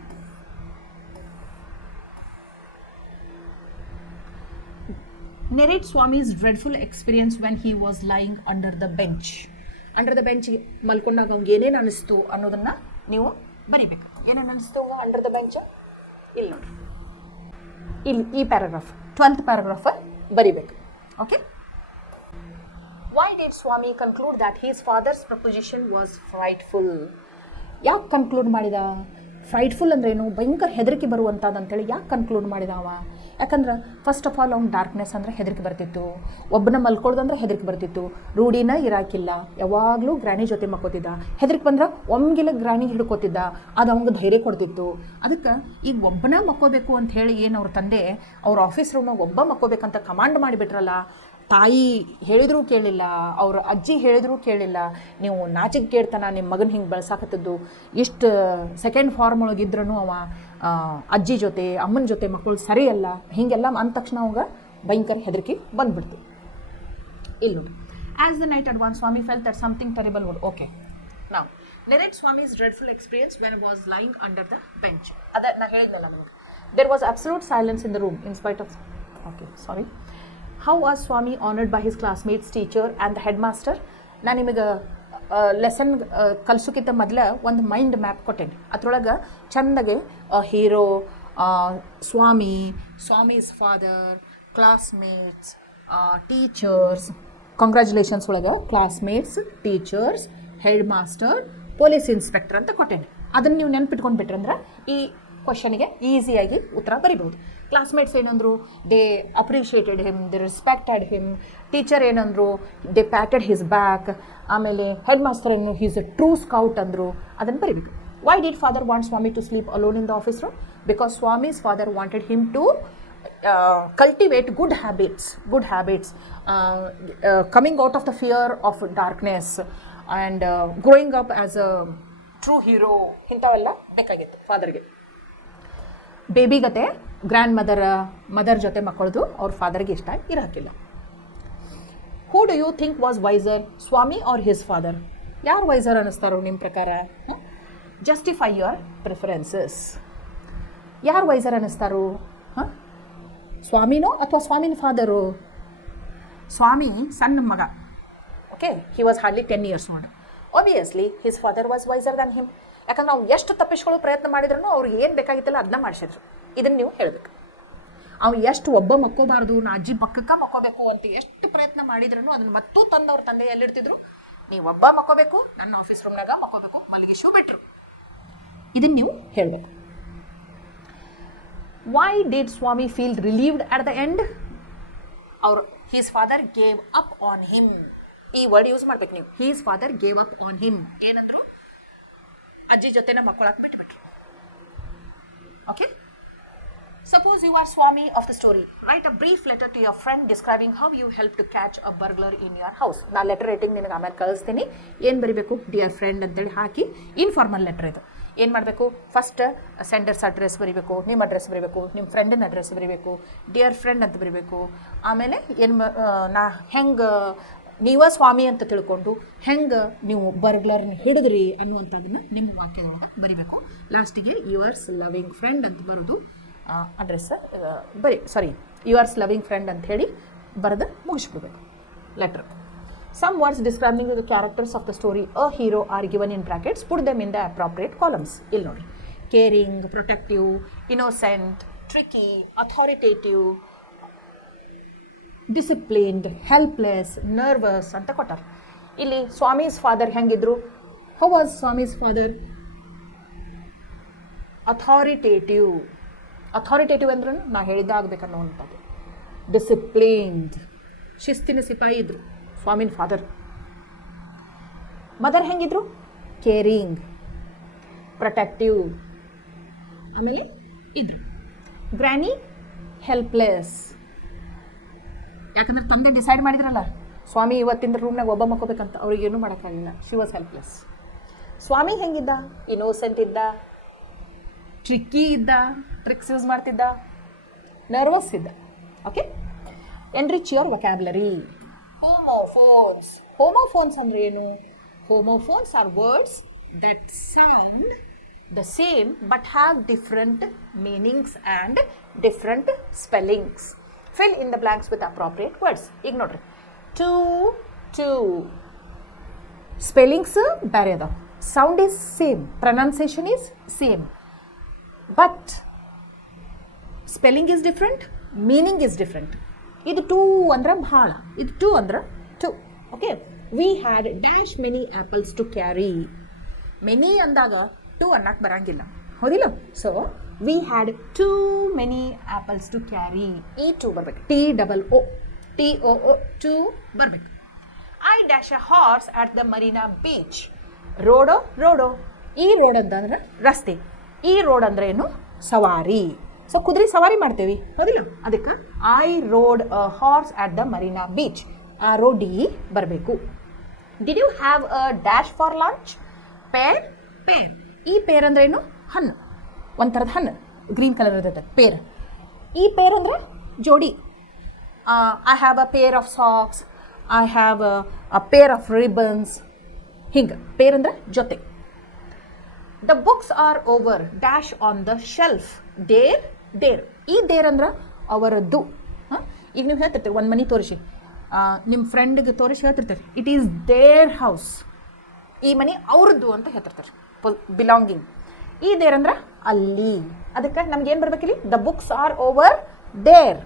Narrate Swami's dreadful experience when he was lying under the bench. Under the bench ಮಲ್ಕೊಂಡಾಗ ಅವ್ನಿಗೆ ಏನೇನು ಅನಿಸ್ತು ಅನ್ನೋದನ್ನ ನೀವು ಬರಿಬೇಕು. ಏನೇನು ಅನಿಸ್ತು ಅಂಡರ್ ದ ಬೆಂಚ್? ಇಲ್ಲಿ ನೋಡ್ರಿ, ಇಲ್ಲಿ ಈ ಪ್ಯಾರಾಗ್ರಾಫ್ 12th ಪ್ಯಾರಾಗ್ರಾಫ್ ಬರಿಬೇಕು. Okay. Why did Swami conclude that his father's proposition was frightful? ಯಾಕೆ ಕನ್ಕ್ಲೂಡ್ ಮಾಡಿದ? ಫ್ರೈಟ್ಫುಲ್ ಅಂದ್ರೇನು, ಭಯಂಕರ ಹೆದರಿಕೆ ಬರುವಂಥದ್ದು ಅಂತೇಳಿ ಯಾಕೆ ಕನ್ಕ್ಲೂಡ್ ಮಾಡಿದಾವ? ಯಾಕಂದ್ರೆ ಫಸ್ಟ್ ಆಫ್ ಆಲ್ ಅವ್ನು ಡಾರ್ಕ್ನೆಸ್ ಅಂದರೆ ಹೆದರಿಕೆ ಬರ್ತಿತ್ತು, ಒಬ್ಬನ ಮಲ್ಕೊಳ್ಳೋದಂದ್ರೆ ಹೆದರಿಕೆ ಬರ್ತಿತ್ತು, ರೂಢಿನ ಇರಾಕಿಲ್ಲ, ಯಾವಾಗಲೂ ಗ್ರಾನಿ ಜೊತೆ ಮಕ್ಕೋತಿದ್ದ, ಹೆದರಿಕೆ ಬಂದ್ರೆ ಒಮ್ಗಿಲ ಗ್ರಾನಿ ಹಿಡ್ಕೋತಿದ್ದ, ಅದು ಅವಂಗೆ ಧೈರ್ಯ ಕೊಡ್ತಿತ್ತು. ಅದಕ್ಕೆ ಈಗ ಒಬ್ಬನ ಮಕ್ಕೋಬೇಕು ಅಂತ ಹೇಳಿ ಏನು ಅವ್ರ ತಂದೆ ಅವ್ರ ಆಫೀಸ್ ರೂಮ್ನಾಗ ಒಬ್ಬ ಮಕ್ಕೋಬೇಕಂತ ಕಮಾಂಡ್ ಮಾಡಿಬಿಟ್ರಲ್ಲ. ತಾಯಿ ಹೇಳಿದರೂ ಕೇಳಿಲ್ಲ, ಅವ್ರ ಅಜ್ಜಿ ಹೇಳಿದರೂ ಕೇಳಿಲ್ಲ, ನೀವು ನಾಚಿಕೆ ಕೇಳ್ತಾನ ನಿಮ್ಮ ಮಗನ ಹಿಂಗೆ ಬೆಳೆಸಾಕತ್ತದ್ದು, ಇಷ್ಟು ಸೆಕೆಂಡ್ ಫಾರ್ಮ್ ಒಳಗಿದ್ರೂ ಅವ ಅಜ್ಜಿ ಜೊತೆ ಅಮ್ಮನ ಜೊತೆ ಮಕ್ಕಳು ಸರಿಯಲ್ಲ, ಹೀಗೆಲ್ಲ ಅಂದ ತಕ್ಷಣ ಅವಾಗ ಭಯಂಕರ ಹೆದರಿಕೆ ಬಂದ್ಬಿಡ್ತು. ಇಲ್ಲಿ ನೋಡಿ, as the night advance Swami felt that something terrible would okay ನಾವು narrate Swami's dreadful experience when was lying under the bench. ಅದೇ ನಾ ಹೇಳಿದ್ನಲ್ಲ ನಮಗೆ, there was absolute silence in the room in spite of okay sorry. How was Swami honored by his classmates, teacher and the headmaster? ನಾನು ನಿಮಗೆ lesson ಕಲಿಸೋಕ್ಕಿಂತ ಮೊದಲು ಒಂದು mind map ಕೊಟ್ಟೇನೆ. ಅದ್ರೊಳಗೆ ಚಂದಗೆ hero, Swami's father, classmates, teachers, congratulations ಒಳಗೆ classmates, teachers, head master, police inspector ಅಂತ ಕೊಟ್ಟೇನೆ. ಅದನ್ನು ನೀವು ನೆನ್ಪಿಟ್ಕೊಂಡು ಬಿಟ್ರಂದ್ರೆ ಈ ಕ್ವಶನಿಗೆ ಈಸಿಯಾಗಿ ಉತ್ತರ ಬರಿಬೋದು. ಕ್ಲಾಸ್ಮೇಟ್ಸ್ ಏನಂದರು, they appreciated him, they respected him. Teacher ಏನಂದರು, ದೇ ಪ್ಯಾಟೆಡ್ ಹಿಸ್ ಬ್ಯಾಕ್. ಆಮೇಲೆ ಹೆಡ್ ಮಾಸ್ಟರ್ ಏನು, ಹೀಸ್ ಎ ಟ್ರೂ ಸ್ಕೌಟ್ ಅಂದರು. ಅದನ್ನು ಬರಿಬೇಕು. Why did father want Swami to sleep alone in the office room? Because Swami's father wanted him to cultivate good habits, coming out of the fear of darkness and growing up as a true hero. ಇಂಥವೆಲ್ಲ ಬೇಕಾಗಿತ್ತು ಫಾದರ್ಗೆ. ಬೇಬಿಗತೆ grand mother ಜೊತೆ ಮಕ್ಕಳದು ಅವ್ರ ಫಾದರ್ಗೆ ಇಷ್ಟ ಇರಾಕಿಲ್ಲ. Who do you think was wiser, Swami or his father? ಯಾರು wiser ಅನ್ನಿಸ್ತಾರೋ ನಿಮ್ಮ ಪ್ರಕಾರ? Justify your preferences. ಯಾರು ವೈಸರ್ ಅನ್ನಿಸ್ತಾರೋ? ಸ್ವಾಮಿನೋ ಅಥವಾ ಸ್ವಾಮಿನ ಫಾದರು? ಸ್ವಾಮಿ ಸಣ್ಣ ಮಗ, okay, he was hardly 10 years ನೋಡಿ. Obviously his father was wiser than him. ಯಾಕಂದ್ರೆ ಅವ್ನು ಎಷ್ಟು ತಪ್ಪಿಸ್ಕೊಳ್ಳೋ ಪ್ರಯತ್ನ ಮಾಡಿದ್ರು ಅವ್ರಿಗೆ ಏನು ಬೇಕಾಗಿತ್ತಲ್ಲ ಅದನ್ನ ಮಾಡಿಸಿದ್ರು. ಇದನ್ನು ನೀವು ಹೇಳಬೇಕು. ಅವ್ನು ಎಷ್ಟು ಒಬ್ಬ ಮಕ್ಕೋಬಾರ್ದು, ನಾ ಅಜ್ಜಿ ಪಕ್ಕಕ್ಕೆ ಮಕ್ಕೋಬೇಕು ಅಂತ ಎಷ್ಟು ಪ್ರಯತ್ನ ಮಾಡಿದ್ರು ಅದನ್ನು ಮತ್ತೂ ತಂದವ್ರ ತಂದೆ ಎಲ್ಲಿರ್ತಿದ್ರು, ನೀವು ಒಬ್ಬ ಮಕ್ಕೋಬೇಕು, ನನ್ನ ಆಫೀಸ್ ರೂಮ್ನಾಗ ಮಕ್ಕೋಬೇಕು, ಮಲ್ಲಿಗೆ ಶೂ ಬಿಟ್ರು. ಇದನ್ನು ನೀವು ಹೇಳಬೇಕು. Why did Swami feel relieved at the end? Or his father gave up on him. ಈ ವರ್ಡ್ ಯೂಸ್ ಮಾಡ್ಬೇಕು ನೀವು. His father gave up on him. ಏನಂದ್ರು? ಅಜ್ಜಿ ಜೊತೆನ ಮಕ್ಕಳಾಗಿ ಬಿಟ್ಬಿಟ್ರು. Okay. Suppose you are Swami of the story. Write a brief letter to your friend describing how you helped to catch a burglar in your house. ನಾ letter writing ನಿನಗೆ ಆಮೇಲೆ ಕಳಿಸ್ತೀನಿ. ಏನು ಬರೀಬೇಕು? Dear friend ಅಂತೇಳಿ ಹಾಕಿ ಇನ್ಫಾರ್ಮಲ್ ಲೆಟರ್ ಇದು. ಏನು ಮಾಡಬೇಕು? ಫಸ್ಟ್ ಸೆಂಡರ್ಸ್ ಅಡ್ರೆಸ್ ಬರೀಬೇಕು, ನಿಮ್ಮ ಅಡ್ರೆಸ್ ಬರೀಬೇಕು, ನಿಮ್ಮ ಫ್ರೆಂಡಿನ ಅಡ್ರೆಸ್ ಬರೀಬೇಕು, ಡಿಯರ್ ಫ್ರೆಂಡ್ ಅಂತ ಬರೀಬೇಕು. ಆಮೇಲೆ ಏನು ನಾ ಹೆಂಗೆ ನೀವ ಸ್ವಾಮಿ ಅಂತ ತಿಳ್ಕೊಂಡು ಹೆಂಗೆ ನೀವು ಬರ್ಗ್ಲರ್ನ ಹಿಡಿದ್ರಿ ಅನ್ನುವಂಥದ್ದನ್ನು ನಿಮ್ಮ ವಾಕ್ಯದೊಳಗೆ ಬರೀಬೇಕು. ಲಾಸ್ಟಿಗೆ ಯುವರ್ಸ್ ಲವಿಂಗ್ ಫ್ರೆಂಡ್ ಅಂತ ಬರೋದು ಅಡ್ರೆಸ್ ಯುವರ್ಸ್ ಲವಿಂಗ್ ಫ್ರೆಂಡ್ ಅಂತ ಹೇಳಿ ಬರೆದು ಮುಗಿಸ್ಬಿಡ್ಬೇಕು letter. Some words describing the characters of the story, a hero, are given in brackets. Put them in the appropriate columns. ಇಲ್ಲಿ ನೋಡಿ, caring, protective, innocent, tricky, authoritative, disciplined, helpless, nervous ಅಂತ ಕೊಟ್ಟಾರೆ. ಇಲ್ಲಿ Swami's father ಹೆಂಗಿದ್ರು? How was Swami's father? Authoritative ಅಂದ್ರೆ ನಾ ಹೇಳಿದ್ದ ಆಗ್ಬೇಕನ್ನುವಂಥದ್ದು. Disciplined, ಶಿಸ್ತಿನ ಸಿಪಾಯಿ ಇದ್ರು ಸ್ವಾಮಿನ್ ಫಾದರ್. ಮದರ್ ಹೆಂಗಿದ್ರು? Caring, protective. ಆಮೇಲೆ ಇದ್ರು ಗ್ರ್ಯಾನಿ ಹೆಲ್ಪ್ಲೆಸ್. ಯಾಕಂದ್ರೆ ತಂದೆ ಡಿಸೈಡ್ ಮಾಡಿದ್ರಲ್ಲ ಸ್ವಾಮಿ ಇವತ್ತಿನ ರೂಮ್ನಾಗ ಒಬ್ಬ ಮಕ್ಕೋಬೇಕಂತ, ಅವ್ರಿಗೇನು ಮಾಡೋಕ್ಕಾಗಿಲ್ಲ. She was helpless. ಸ್ವಾಮಿ ಹೆಂಗಿದ್ದ? ಇನ್ನೋಸೆಂಟ್ ಇದ್ದ, ಟ್ರಿಕ್ಕಿ ಇದ್ದ, ಟ್ರಿಕ್ಸ್ ಯೂಸ್ ಮಾಡ್ತಿದ್ದ, ನರ್ವಸ್ ಇದ್ದ. Okay. Enrich your vocabulary. Homophones ಅಂದ್ರೆ ಏನು? Homophones are words that sound the same but have different meanings and different spellings. Fill in the blanks with appropriate words. ಈಗ ನೋಡ್ರಿ, two spellings ಬೇರೆ ಅದಾವ, sound is same, pronunciation is same, but spelling is different, meaning is different. ಇದು two ಅಂದ್ರೆ ಭಾಳ, ಇದು two ಅಂದ್ರೆ to. Okay. We had dash many apples to carry. Many ಅಂದಾಗ ಟು ಅನ್ನಕ್ಕೆ ಬರಂಗಿಲ್ಲ. ಹೌದಿಲ್ಲ? So we had too many apples to carry. ಈ ಟು ಬರ್ಬೇಕು, TOO ಟು ಬರ್ಬೇಕು. I dash a horse at the Marina Beach. Road ಈ ರೋಡ್ ಅಂತಂದ್ರೆ ರಸ್ತೆ, ಈ ರೋಡ್ ಅಂದ್ರೆ ಏನು? ಸವಾರಿ. ಸೊ ಕುದುರೆ ಸವಾರಿ ಮಾಡ್ತೇವೆ, ಹೌದಿಲ್ಲ? ಅದಕ್ಕೆ I rode a horse at the Marina Beach. ROD ಬರಬೇಕು. Did you have a dash for lunch? Pear. ಈ ಪೇರ್ ಅಂದ್ರೆ ಏನು? ಹಣ್ಣು, ಒಂಥರದ ಹಣ್ಣು, ಗ್ರೀನ್ ಕಲರ್ ಇರ್ತೈತೆ ಪೇರ್. ಈ ಪೇರ್ ಅಂದ್ರೆ ಜೋಡಿ. I have a pair of socks, I have a pair of ribbons. ಹಿಂಗೆ ಪೇರ್ ಅಂದ್ರೆ ಜೊತೆ. The books are over dash on the shelf. Their. ಈ ಡೇರ್ ಅಂದ್ರೆ ಅವರದ್ದು. ಈಗ ನೀವು ಹೇಳ್ತಿರ್ತೀರಿ, ಒಂದು ಮನೆ ತೋರಿಸಿ, ನಿಮ್ಮ ಫ್ರೆಂಡ್ಗೆ ತೋರಿಸಿ ಹೇಳ್ತಿರ್ತೀರಿ, ಇಟ್ ಈಸ್ ದೇರ್ ಹೌಸ್. ಈ ಮನೆ ಅವ್ರದ್ದು ಅಂತ ಹೇಳ್ತಿರ್ತಾರೆ, ಬಿಲಾಂಗಿಂಗ್. ಈ ದೇರ್ ಅಂದ್ರೆ ಅಲ್ಲಿ. ಅದಕ್ಕೆ ನಮ್ಗೆ ಏನು ಬರ್ಬೇಕಿಲ್ಲಿ? The books are over there,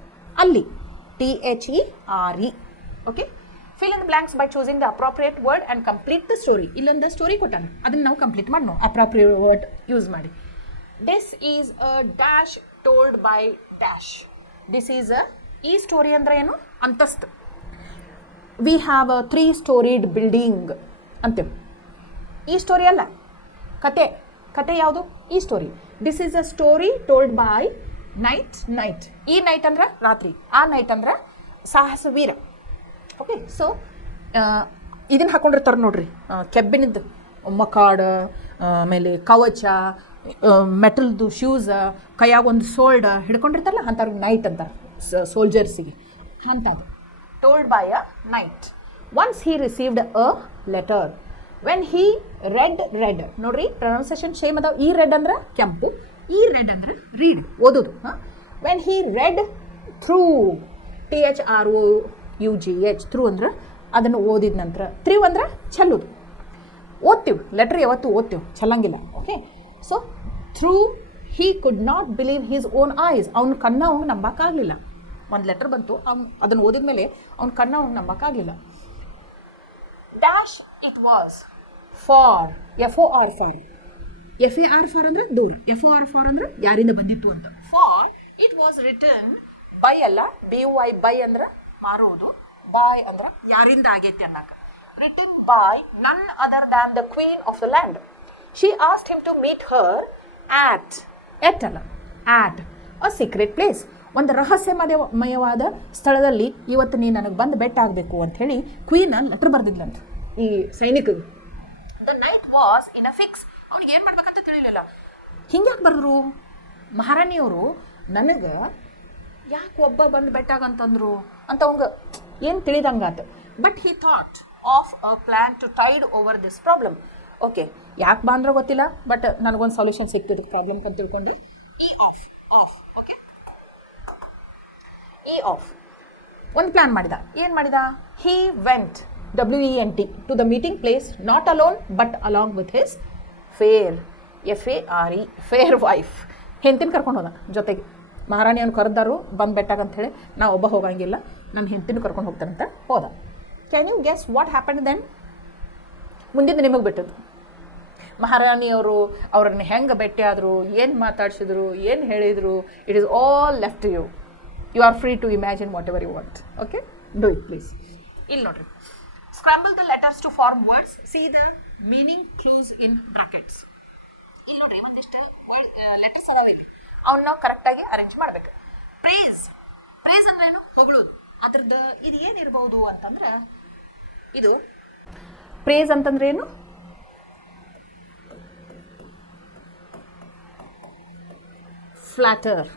ಅಲ್ಲಿ. THERE. Okay, fill in the blanks by choosing the appropriate word and complete the story. ಇಲ್ಲೊಂದು ಸ್ಟೋರಿ ಕೊಟ್ಟಾನೆ, ಅದನ್ನು ನಾವು ಕಂಪ್ಲೀಟ್ ಮಾಡೋಣ ಅಪ್ರಾಪ್ರಿಯೇಟ್ ವರ್ಡ್ ಯೂಸ್ ಮಾಡಿ. This is a dash told by dash. This is a, ಈ storey ಅಂದ್ರೆ ಏನು? ಅಂತಸ್ತು. We have a 3-storied building ಅಂತೇವೆ. ಈ ಸ್ಟೋರಿ ಅಲ್ಲ, ಕತೆ ಯಾವುದು? ಈ story. This is a story told by night. ಈ ನೈಟ್ ಅಂದ್ರೆ ರಾತ್ರಿ, ಆ ನೈಟ್ ಅಂದ್ರೆ ಸಾಹಸ ವೀರ. ಓಕೆ, ಸೊ ಇದನ್ನು ಹಾಕೊಂಡಿರ್ತಾರೆ ನೋಡ್ರಿ, ಕೆಬ್ಬಿನದ್ದು ಮಕಾಡ, ಆಮೇಲೆ ಕವಚ, ಮೆಟಲ್ದು ಶೂಸ, ಕೈಯಾಗ ಒಂದು ಸೋಲ್ಡ್ ಹಿಡ್ಕೊಂಡಿರ್ತಾರಲ್ಲ, ಅಂಥವ್ರಿಗೆ ನೈಟ್ ಅಂತಾರೆ, ಸೋಲ್ಜರ್ಸಿಗೆ ಅಂಥದ್ದು. Told by a night. Once he received a letter. When he red ನೋಡ್ರಿ, ಪ್ರೊನೌನ್ಸಿಯೇಷನ್ ಸೇಮ್ ಅದಾವ. ಈ ರೆಡ್ ಅಂದ್ರೆ ಕೆಂಪು, ಈ ರೆಡ್ ಅಂದ್ರೆ ರೀಡ್, ಓದೋದು. When he red through, THROUGH, through ಅಂದ್ರೆ ಅದನ್ನು ಓದಿದ ನಂತರ. ಥ್ರೂ ಅಂದ್ರೆ ಚೆಲ್ಲೋದು, ಓದ್ತೀವಿ. ಲೆಟ್ರ್ ಯಾವತ್ತು ಓದ್ತೀವಿ, ಚೆಲ್ಲಂಗಿಲ್ಲ. Okay, so through he could not believe his own eyes. ಅವ್ನ ಕಣ್ಣ ಅವ್ನು ನಂಬಕ್ಕಾಗಲಿಲ್ಲ. ಒಂದು ಲೆಟರ್ ಬಂತು, ಅದನ್ನು ಓದಿದ ಮೇಲೆ ಅವ್ನ ಕಣ್ಣ ಅವ್ನು ನಂಬಕ್ಕಾಗಲಿಲ್ಲ. Dash it was for, FOR for. FAR ಅಂದ್ರೆ ದೂರ, FOR ಫಾರ್ ಅಂದ್ರೆ ಯಾರಿಂದ ಬಂದಿತ್ತು ಅಂತ. For it was return by ಅಲ್ಲ, BUY, ಬೈ ಅಂದ್ರೆ ಮಾರೋದು, ಬಾಯ್ ಅಂದ್ರೆ ಯಾರಿಂದ ಆಗೈತಿ ಅನ್ನಕ. Return by none other than the queen of the land. She asked him to meet her at a secret place. ಒಂದು ರಹಸ್ಯಮಯವಾದ ಸ್ಥಳದಲ್ಲಿ ಇವತ್ತು ನೀನು ನನಗೆ ಬಂದು ಬೆಟ್ಟ ಆಗಬೇಕು ಅಂಥೇಳಿ ಕ್ವೀನ್ ಲೆಟರ್ ಬರೆದಿದ್ಲಂತ ಈ ಸೈನಿಕರು. The night was in a fix. ಅವ್ನಿಗೆ ಏನು ಮಾಡ್ಬೇಕಂತ ತಿಳಿಲಿಲ್ಲ. ಹಿಂಗ್ಯಾಕೆ ಬರೆದ್ರು ಮಹಾರಾಣಿಯವರು? ನನಗೆ ಯಾಕೆ ಒಬ್ಬ ಬಂದು ಬೆಟ್ಟಾಗಂತಂದ್ರು ಅಂತ ಅವಂಗೆ ಏನು ತಿಳಿದಂಗಾತು. But he thought of a plan to tide over this problem. Okay, ಯಾಕೆ ಬಂದ್ರೋ ಗೊತ್ತಿಲ್ಲ, ಬಟ್ ನನಗೊಂದು ಸೊಲ್ಯೂಷನ್ ಸಿಗ್ತದೆ ಪ್ರಾಬ್ಲಮ್ ಅಂತ ತಿಳ್ಕೊಂಡು ಆಫ್ ಒಂದು ಪ್ಲಾನ್ ಮಾಡಿದ. ಏನು ಮಾಡಿದ? He went, WENT, to the meeting place, not alone but along with his fair, FARE, fair wife. ಹೆಂಡತಿನ ಕರ್ಕೊಂಡು ಹೋದ ಜೊತೆಗೆ. ಮಹಾರಾಣಿ ಅವ್ನು ಕರೆದಾರು ಬಂದು ಬೆಟ್ಟಾಗ ಅಂಥೇಳಿ, ನಾ ಒಬ್ಬ ಹೋಗಂಗಿಲ್ಲ, ನನ್ನ ಹೆಂಡತಿನೂ ಕರ್ಕೊಂಡು ಹೋಗ್ತಾನಂತ ಹೋದ. Can you guess what happen then? ಮುಂದಿದ್ದು ನಿಮಗೆ ಬಿಟ್ಟದ್ದು. ಮಹಾರಾಣಿಯವರು ಅವ್ರನ್ನ ಹೆಂಗೆ ಭೇಟಿ ಆದರು, ಏನು ಮಾತಾಡ್ಸಿದ್ರು, ಏನು ಹೇಳಿದರು, it is all left to you. You are free to imagine whatever you want. Okay? Do it, please. ಇಲ್ಲಿ ನೋಡ್ರಿ. Scramble the letters to form words. See the meaning clues in brackets. ಇಲ್ಲಿ ನೋಡ್ರಿ, ಒಂದಿಷ್ಟು ಲೆಟರ್ಸ್ ಅದಾವೆ ಇಲ್ಲಿ. ಅವನ್ನ ನಾವು ಕರೆಕ್ಟಾಗಿ ಅರೇಂಜ್ ಮಾಡಬೇಕು. ಪ್ರೇಸ್ ಅಂದ್ರೆ ಏನು? ಹೊಗಳೋದು. ಅದ್ರದ್ದು ಇದು ಏನಿರ್ಬೋದು ಅಂತಂದ್ರೆ, ಇದು ಪ್ರೇಸ್ ಅಂತಂದ್ರೆ ಏನು? ಫ್ಲಾಟರ್.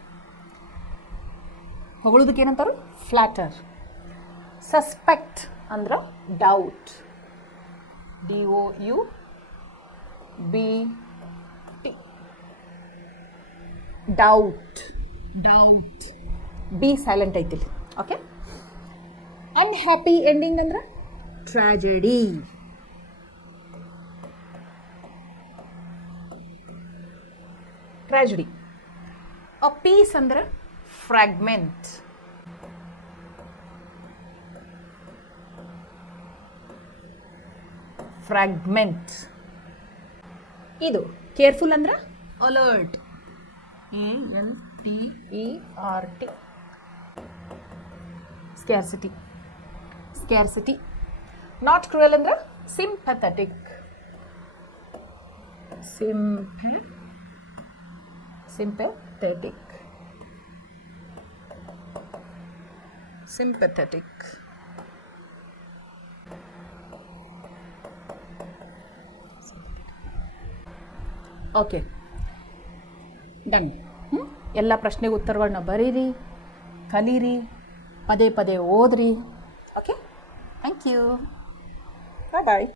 ಹೊಗಳೋದಕ್ಕೆ ಏನಂತಾರೆ? ಫ್ಲಾಟರ್. ಸಸ್ಪೆಕ್ಟ್ ಅಂದ್ರೆ doubt, DOUBT. Doubt, B silent ಐತಿಲ್ಲ. ಓಕೆ. ಅನ್ಹ್ಯಾಪಿ ಎಂಡಿಂಗ್ ಅಂದ್ರೆ ಟ್ರಾಜಡಿ. ಅ ಪೀಸ್ ಅಂದ್ರೆ ಫ್ರಾಗ್ಮೆಂಟ್. ಇದು ಕೇರ್ಫುಲ್ ಅಂದ್ರೆ alert, ALTERT. Scarcity. Not cruel ಅಂದ್ರೆ sympathetic. Sympathetic. Okay, done. ಎಲ್ಲ ಪ್ರಶ್ನೆಗೆ ಉತ್ತರಗಳನ್ನ ಬರೀರಿ, ಕಲೀರಿ, ಪದೇ ಪದೇ ಓದ್ರಿ. Okay, thank you, bye.